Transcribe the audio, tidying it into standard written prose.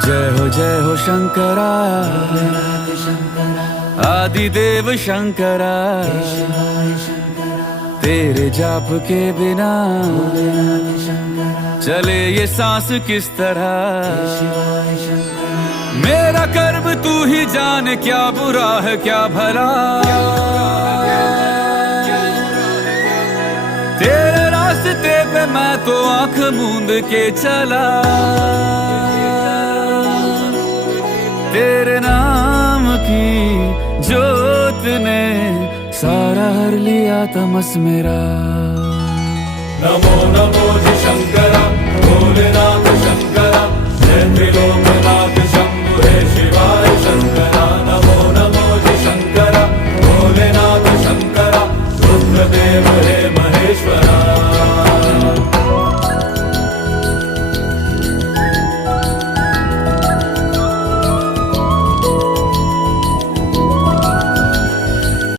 जय हो शंकरा, आदिदेव शंकरा। तेरे जाप के बिना चले ये सांस किस तरह। मेरा कर्म तू ही जाने, क्या बुरा है क्या भला। तेरे रास्ते पे मैं तो आंख मूंद के चला। तेरे नाम की जोत ने सारा हर लिया तमस मेरा। नमो नमो जी शंकरा, भोले